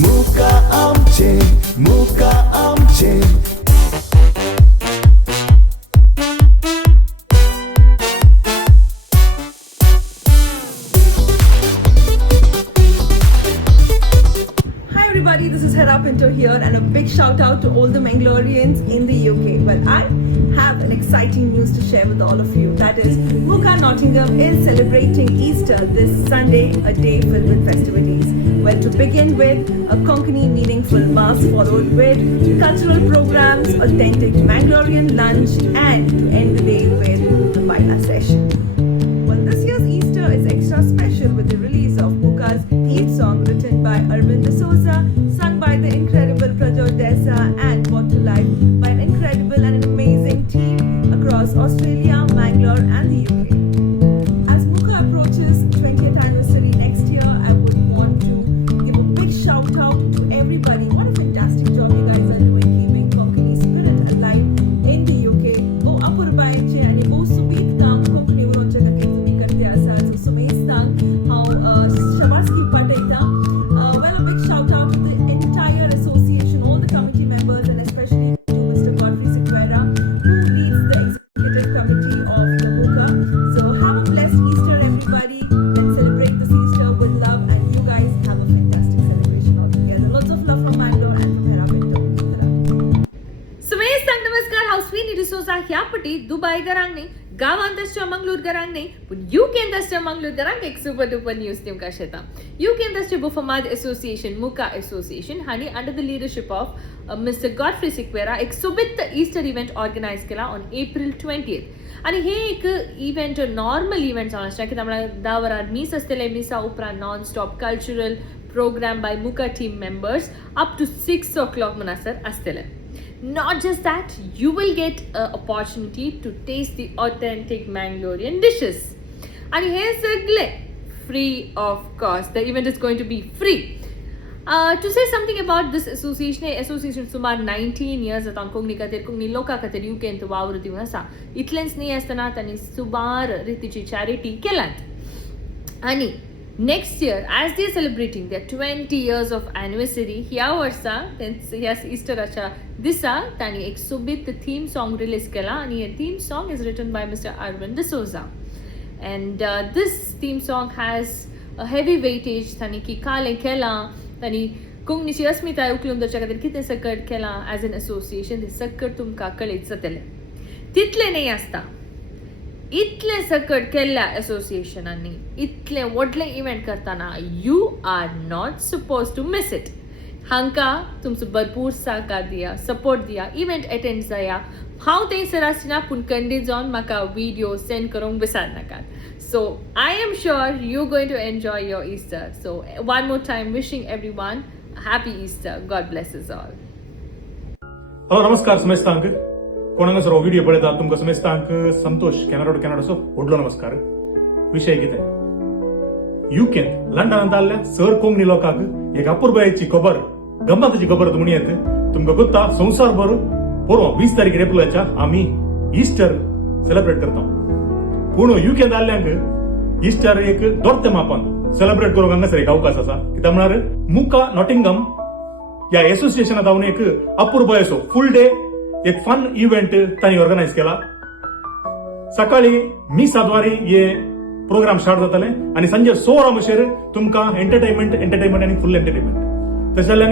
Muka Amche, Muka Amche. Hi everybody, this is Hera Pinto here and a big shout out to all the Mangaloreans in the UK. Well, I have an exciting news to share with all of you. That is, Muka Nottingham is celebrating Easter this Sunday, a day filled with festivities. Well, to begin with, a Konkani meaningful mass followed with cultural programs, authentic Mangalorean lunch and to end the day with the Baila session. Well, this year's Easter is extra special with the release of Muka's Eid song written by Arvind D'Souza, sung by the incredible Prajot Desa and brought to life by an incredible and an amazing team across Australia, Mangalore and the UK. As Muka approaches 20th anniversary next year, I would want to give a big shout out to everybody. What a fantastic job you guys are doing keeping Konkani spirit alive in the UK. Go apurbainche आणि go सुबीत काम कोंकणी उरोच्या नक्की तुम्ही करते असाल. So Sumesh सांग हांव शबासकी पाठयता. Well, a big shout out to the entire association, all the committee members and especially to Mr. Godfrey Sequeira who leads the executive committee of the Muka. So have a blessed Easter everybody. Let's celebrate this Easter with love and you guys have a fantastic celebration all together. Lots of love from Mangalore and from Hera Pinto. Sumesh सांग नमस्कार हांव Swinney D'Souza ह्या पटी दुबईकरांक न्ही गांवांतच्या मंगळूरकरांक न्ही पूण यूकेंतच्या मंगळूरकरांक एक super duper news तुमकां शेता यूकेंतचे बुफमाद एसोसिएशन मुका एसोसिएशन हांणी under the leadership of mister Godfrey Sequeira एक सुबित्त ईस्टर इव्हेंट ऑर्गनायज केला ऑन एप्रिल 20th आनी हे एक इव्हेंट नॉर्मल इव्हेंट जावन आसता कित्याक म्हळ्यार 10 वरां मीस आसतले मिसा उपरांत non stop cultural programme by मुका team members up to 6 o'clock म्हणसर आसतले. Not just that, you will get an opportunity to taste the authentic Mangalorean dishes. And here sagle free of cost. The event is going to be free. To say something about this association sumar 19 years at Konkani खातीर कोंकणी लोकां खातीर UKंत वावर दिवन आसा. इतलेंच न्ही आसतना तांणी सुमार रितीची चॅरिटी केल्यात. आनी next year, as they are celebrating their 20 years of anniversary, ह्या वर्सा ह्या इस्टराच्या दिसा तांणी एक सुबीत थीम सॉंग रिलीज केला आणि हे theme song is written by mister Arvind D'Souza and this theme song has a heavy weightage तांणी की कालें केलां तांणी कोंकणीची अस्मिताय उखलून दवरच्या खातीर कितें सकट केलां एज एन एसोसिएशन तें सकट तुमकां कळीत जातलें. तितलें न्ही आसता इतले सकट केल्ल्या एसोसिएशनांनी इतले व्हडले इव्हेंट करतना you are not suppose to miss it. हांकां तुमचो भरपूर सहकार दिया सपोर्ट दिया इव्हेंट अटेंड जाया. हांव थंयसर आसना पूण कंडीत जावन म्हाका व्हिडिओ सेंड करूंक विसरनाकात. So I am sure you going to enjoy your Easter. So one more time wishing everyone happy Easter. God blesses all. Hello नमस्कार सुमेस्तांक कोणांगासर हो व्हिडिओ पळयता तुमकां सुमेस्तांक संतोष कॅनडाचो व्हडलो नमस्कार. विशय कितें युकेंत लंडनांत आल्ल्या सर कोंकणी लोकांक एक अपुर्बायेची खबर गंमताची खबर म्हणयेत तुमकां गुत्ता संवसारभर परवा 20 तारीख एप्रिलाच्या आमी इस्टर सेलिब्रेट करता. पूण युकेंत आल्ल्यांक इस्टर एक दोरते मापान सेलिब्रेट करूंक हांगासर एक अवकाश आसा. कित्याक म्हळ्यार मुका नॉटिंगम ह्या एसोसिएशनांत हांवें एक अपुर्बायेचो फूल डे एक फन इव्हेंट तांणी ऑर्गनायज केला. सकाळी मिसाद्वारे हे प्रोग्राम स्टार्ट जातले आणि सांजे 6 वरां म्हणसर तुमकां एंटरटेनमेंट आणि फुल एंटरटेनमेंट. तशें जाल्यार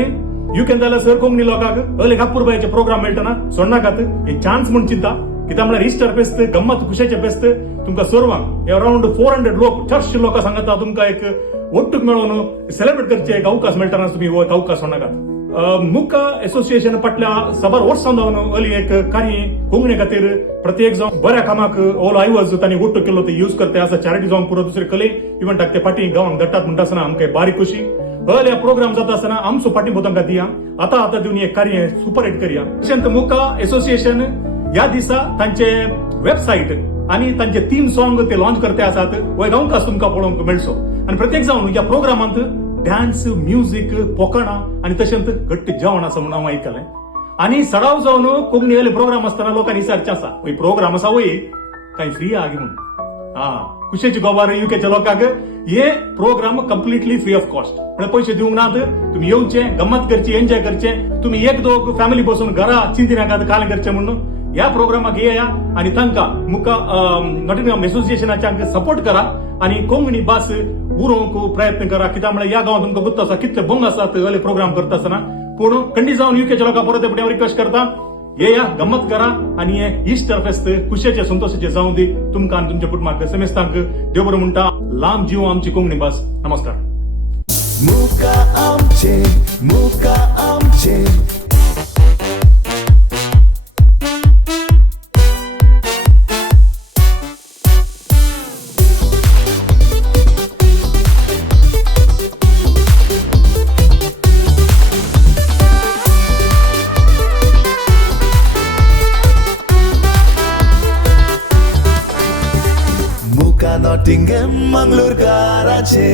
युकेंत जाल्यार सर कोंकणी लोकांक एक अपुर्बायेचे प्रोग्राम मेळटना सोडनाकात. एक चान्स म्हूण चिंता कित्याक म्हळ्यार इस्टर फेस्त गंमत खुशाचें फेस्त तुमकां सर्वांक अराउंड 400 लोक चडशे लोकां सांगता तुमकां एक ಒಟ್ಟುಗೆ मेळोवन सेलिब्रेट करचे एक अवकाश मेळटना तुम्ही हो अवकाश सोडनाकात. मुका एसोसिएशन फाटल्या सबार वर्सां जावन हली एक कार्य कोंकणी खातीर प्रत्येक जावन बऱ्या कामाक ओलो आयवज तांणी वट्ट केलो ते यूज करता आसा. चॅरिटी जावंक पुरो दुसरे कले इव्हेंटाक ते फाटी गांवांक धाडटात म्हणटा आसतना आमकां बारीक खुशी. हल प्रोग्राम जाता आसतना आमचो पाठिंबो तांकां दिया. आतां दिवन एक कार्य सुपर हिट करया. तशेंच मुका एसोसिएशन ह्या दिसा तांचे वेबसायट आणि तांचे थीम सॉंग ते लॉन्च करते आसात. हो एक अवकाश तुमकां पळोवंक मेळचो. आणि प्रत्येक जावन ह्या प्रोग्रामांत डान्स म्युझिक पोकणा आणि तशेंच घट्ट जेवण आसा म्हणून हांव आयकलें. आणि सडाव जावन कोंकणी वेले प्रोग्राम आसतना लोकांनी विचारचें आसा प्रोग्राम आसा वय काही फ्री आहा म्हणून. खुशेची खबर युकेच्या लोकांक हे programme completely free of cost म्हणजे पैसे दिवंक नात तुम्ही येऊचे गंमत करची एन्जॉय करचे तुम्ही एक दोघ फॅमिली बसून घरा चिंती नाका काल करचे म्हणून या प्रोग्रामाक येया आणि तांकां मुका नॉटिंगहॅम असोसिएशनाच्या सपोर्ट करा आणि कोंकणी भास उरोवंक प्रयत्न करा कित्याक म्हळ्यार या गांवांत तुमकां गुत्त आसा कितले भंग आसात वेले प्रोग्राम करता आसतना पूण खंडी जावन युकेच्या लोकांक परत एकपटी रिक्वेस्ट करता येया गंमत करा आणि हे इस्टर फेस्त खुशेचे संतोषाचे जावं दी तुमकां आनी तुमच्या कुटुंबाक समेस्तांक देव बरो म्हणटा लांब जिवो आमची कोंकणी भास नमस्कार मुका आमचे मुका नॉटिंगहॅम मंगळूरकाराचे